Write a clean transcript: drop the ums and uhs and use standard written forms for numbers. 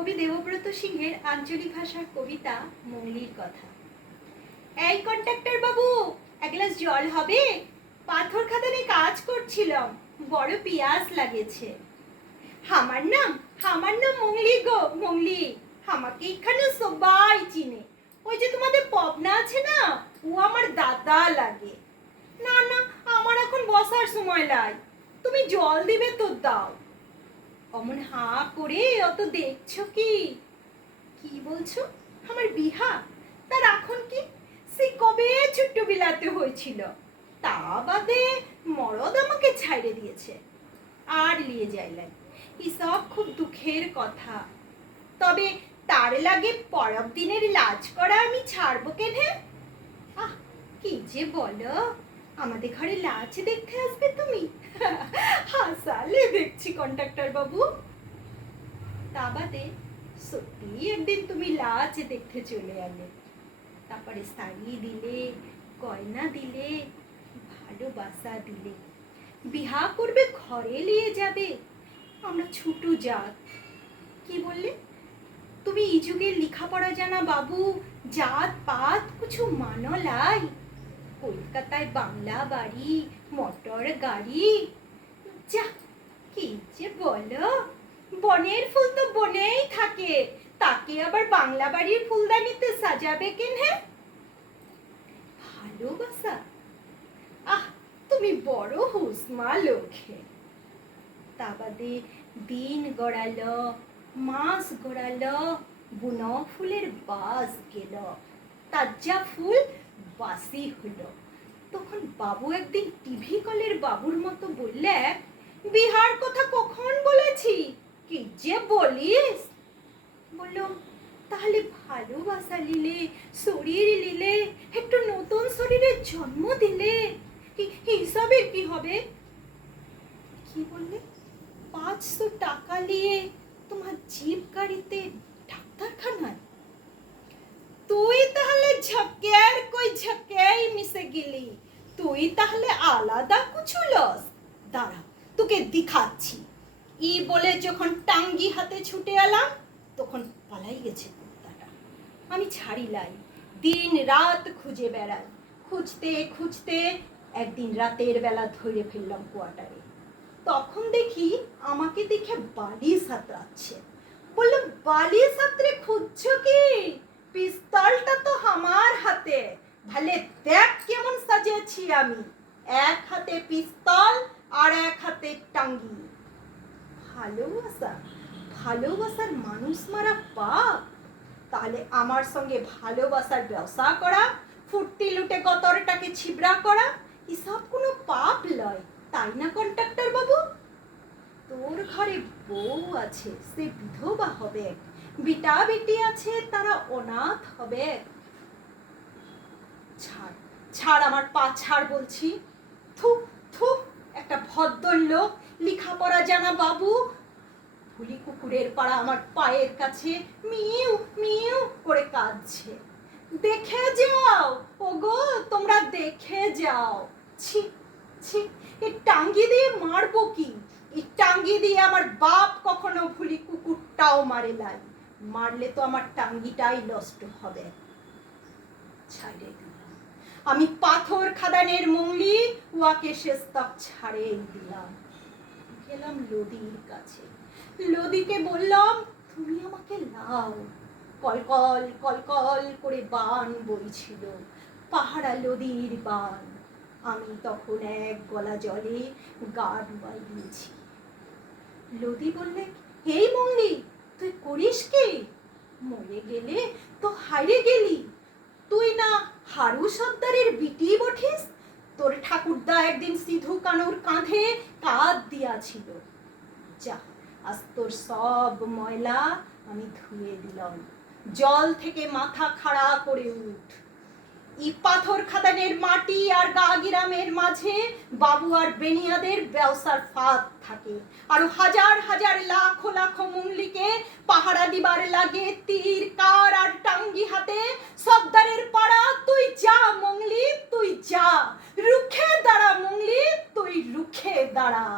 কবি দেবব্রত সিংহের আঞ্চলিক ভাষার কবিতা মৌলির কথা। এই কন্ট্রাক্টর বাবু, এক গ্লাস জল হবে? পাথর খাদানে কাজ করছিলাম, বড় পিয়াস লাগেছে। আমার নাম মংলি গো, মংলি। আমাকে এখানে সবাই চিনে। ওই যে তোমাদের পবনা আছে না, ও আমার দাদা লাগে। না না, আমার এখন বসার সময় লাই। তুমি জল দিবে তো দাও। অমন হা করে অত দেখছো কি? কি বলছো? আমার বিহা? তার এখন কি? সে কবে ছোট্ট বিলাতে হয়েছিল। তা বাদে মরদ আমাকে ছাইড়ে দিয়েছে, আর লিয়ে যাইলেন। এসব খুব দুঃখের কথা। তবে তার লাগে পরব দিনের লাজ করা আমি ছাড়বো কেনে? আহ, কি যে বলো, আমাদের ঘরে লাজ দেখতে আসবে তুমি? হাসালে দেখছি কন্ট্রাক্টর বাবু। তা বাদে সত্যি একদিন তুমি লাজ দেখতে চলে এলে, তারপরে শাড়ি দিলে, গয়না দিলে, ভালোবাসা দিলে, বিহা করবে, ঘরে নিয়ে যাবে। আমরা ছোট জাত। কি বললে তুমি? এই যুগের লেখাপড়া জানা বাবু, জাত পাত কিছু মানো লাই? কলকাতায় বাংলা বাড়ি, মোটর গাড়ি। যা, কি যে বলো! বনের ফুল তো বনেই থাকে, তাকে আবার বাংলা বাড়ির ফুলদানিতে সাজাবে কেন? হ্যাঁ, ভালোবাসা? আহ, তুমি বড় হুসমা লোকে। তা বাদে দিন গড়ালো, মাস গড়ালো, বুনো ফুলের বাস গেল, তাজা ফুল বাসি হলো। তখন বাবু একদিন টিভি কলের বাবুর মতো বললে, বিহার কথা কখন বলেছি? কি যে বলিস! বললো, তাহলে ভালোবাসা নিলে, শরীর নিলে, একটু নতুন শরীরের জন্ম দিলে, হিসাবের কি হবে? কি বললে? 500 টাকা নিয়ে তোমার জিপ গাড়িতে ডাক্তারখানায়? তুই তাহলে ঝকের কই ঝকেই মিশে গেলি। তুই তাহলে আলাদা কিছু লস। দাঁড়া, তোকে দেখাচ্ছি। ই বলে যখন টাঙ্গি হাতে ছুটে এলাম, তখন পালাই গেছে কুত্তাটা। আমি ছাড়িলাই, দিন রাত খুঁজে বেড়াই। খুঁজতে খুঁজতে একদিন রাতের বেলা ধরে ফেললাম কোয়ার্টারে। তখন দেখি আমাকে দেখে বালি সাঁতরাচ্ছে। বললাম, বালি সাঁতরে খুঁজছো কি? পিস্তলটা তো আমার হাতে, ভালে দেখ কেমন সাজিয়েছি আমি। এক হাতে পিস্তল আর এক হাতে টাঙ্গি। ভালোবাসা? ভালোবাসার মানুষ মারা পাপ? তাহলে আমার সঙ্গে ভালোবাসার ব্যবসা করা, ফুর্তি লুটে গতরটাকে ছিবড়া করা, এসব কোনো পাপ লয়, তাই না কন্ট্রাক্টর বাবু? তোর ঘরে বউ আছে, সে বিধবা হবে। বিটা বেটি আছে, তারা অনাথ হবে। ছাড় ছাড়, আমার পা ছাড় বলছি। থু থু, একটা ভদ্রলোক, লেখাপড়া জানা বাবু, হুলি কুকুরের পাড়া আমার পায়ের কাছে মিউ মিউ করে কাঁদছে। দেখে যাও ওগো, তোমরা দেখে যাও। ছি ছি, এই টাঙ্গি দিয়ে মারবো কি? এই টাঙ্গি দিয়ে আমার বাপ কখনো ভুলি কুকুরটাও মারে নাই। মারলে তো আমার টাঙ্গিটাই নষ্ট হবে। ছাড়ে দিলাম। আমি পাথর খাদানের মংলি, ওয়াকে শেষ তক ছাড়ে দিলাম। গেলাম লদির কাছে। লদিকে বললাম, তুমি আমাকে লাও। কলকল কলকল করে বান বইছিল, পাহাড়া লদির বান। আমি তখন এক গলা জলে গা ডুবাই দিয়েছি। লদি বললে, এই মংলি, তুই করিস কি? মরে গেলে তো হারিয়ে গেলি। তুই না হারু সর্দারের বিটি বঠিস? তোর ঠাকুরদা একদিন সিধু কানুর কাঁধে কাঁধ দিয়াছিল। যা, আজ তোর সব ময়লা আমি ধুয়ে দিলাম। জল থেকে মাথা খাড়া করে উঠ। ই পাথর খাদানের মাটি আর গাগিরামের মাঝে বাবু আর বেনিয়াদের ব্যবসার ফাঁদ থাকে। আর হাজার হাজার লাখো লাখো মুংলিকে পাহারা দিবার লাগে তীর কার আর টাঙ্গি হাতে। সর্দারের পাড়া, তুই যা মংলি, তুই যা। রুখে দাঁড়া মংলি, তুই রুখে দাঁড়া।